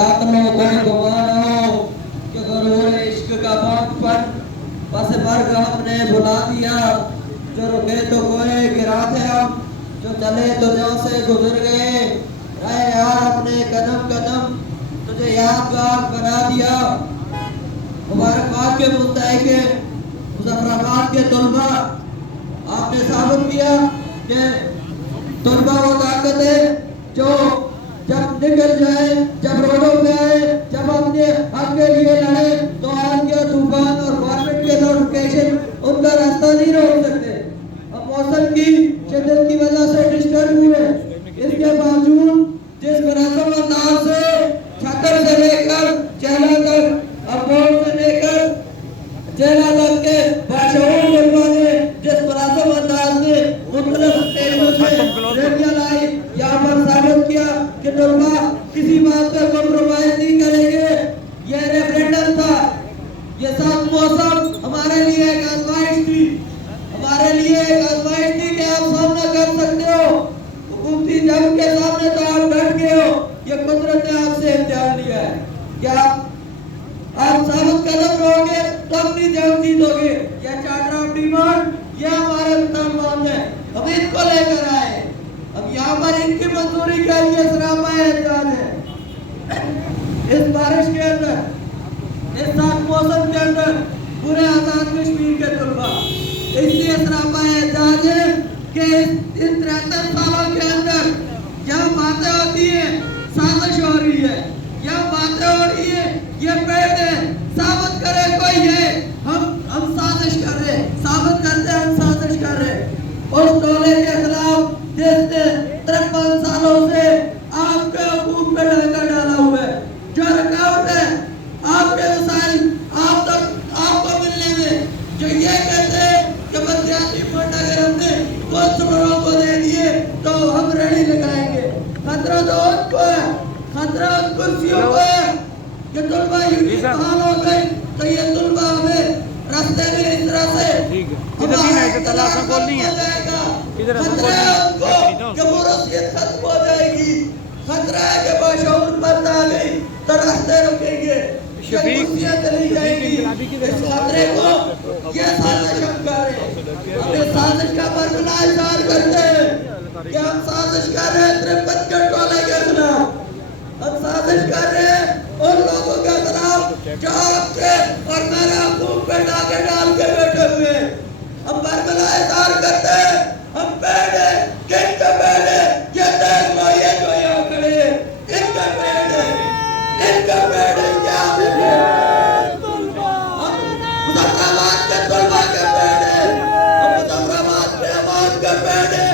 عقلوں کو گمانو کہ غرور عشق کا پن پس مرگ ہم نے بھلا دیا جو رکے تو کوئے گرا تھے ہم جو چلے تو جاں سے گزر گئے رہے یار اپنے قدم قدم تجھے یادگار بنا دیا مبارکباد کے مستحق مظفرآباد کے طلبہ آپ نے ثابت کیا کہ طلبہ وہ طاقت ہے جو جب نکل جائے جب روڈوں پہ آئے جب اپنے حق کے لیے لڑے تو آج کے طوفان اور گورنمنٹ کے نوٹیفکیشن ان کا راستہ نہیں روک سکتے اب موسم کی شدت کی وجہ سے ڈسٹرب ہوئے اس کے باوجود جس منظم انداز سے چھتر سے لے کر چہلہ تک اپورٹ سے لے کر چہلہ تک کے باشعور طلبہ نے جس منظم انداز سے مختلف اسٹیجوں سے ریلیاں لائی یہاں پر ثابت کیا کہ طلبہ کسی بات پر کمپرومائز نہیں کریں گے یہ ریفرینڈم تھا یہ سخت موسم ہمارے لیے ایک آزمائش تھی ہمارے لیے ایک آزمائش تھی کہ آپ سامنا کر سکتے ہو حکومتی جنگ کے سامنے تو آپ ڈٹ گئے ہو یہ قدرت نے آپ سے امتحان لیا ہے کیا آپ ثابت قدم رہو گے تو اپنی جنگ جیتو گے یہ چارٹر آف ڈیمانڈ یہ ہمارے مطالبات ہیں ہم ان کو لے کر آئے اب یہاں پر ان کی منظوری کے لیے سراپا احتجاج ہے اس بارش کے اندر اس سخت موسم کے اندر پورے آزاد کشمیر کے طلبہ اس لیے سراپا احتجاج ہے کہ ان 73 سالوں کے اندر یہاں باتیں ہوتی ہیں سازش ہو رہی ہے یہاں باتیں ہو رہی ہیں یہ پیٹ ہے ثابت کرے کوئی ہے ہم سازش کر رہے ثابت کرتے ہیں ہم سازش کر رہے اس ٹولے کے خلاف جس نے 53 سالوں سے آپ کے حقوق پہ ڈاکہ ڈالا ہوا ہے جو رکاوٹ ہے آپ کے وسائل آپ کو ملنے میں جو یہ کہتے ہیں کہ بلدیاتی فنڈ اگر ہم نے کونسلروں کو دے دیے تو ہم ریڑھی لگائیں گے خطرہ تو ان کو ہے خطرہ ان کرسیوں کو ہے کہ طلبہ یونین بحال ہو گئی تو یہ طلبہ ہمیں رستے میں اس طرح سے ہمارے اختلاف ختم ہو جائے گا خطرہ ہے ان کو کہ مرثیت ختم ہو جائے گی خطرہ ہے کہ باشعور بند آ گئی تو راستے رکیں گے کہ کرسیاں چلی جائیں گی اس خطرے کو یہ سازش ہم کر رہے ہیں ہم اس سازش کا برملا اظہار کرتے ہیں کہ ہم سازش کر رہے ہیں 53 کے ٹولے کے خلاف ہم سازش کر رہے ہیں ان لوگوں کے خلاف جو آپ کے اور میرے حقوق پہ ڈاکے ڈال کے بیٹھے ہوئے ہم برملا اظہار کرتے ہیں ہم پیڑ ہیں کن کے پیڑ ہیں یہ دیکھ لو یہ جو یہاں کھڑے ہیں ان کے پیڑ ہیں ان کے پیڑ ہیں کیا مظفرآباد کے طلبہ کے پیڑ ہیں ہم مظفرآباد کے عوام کے پیڑ ہیں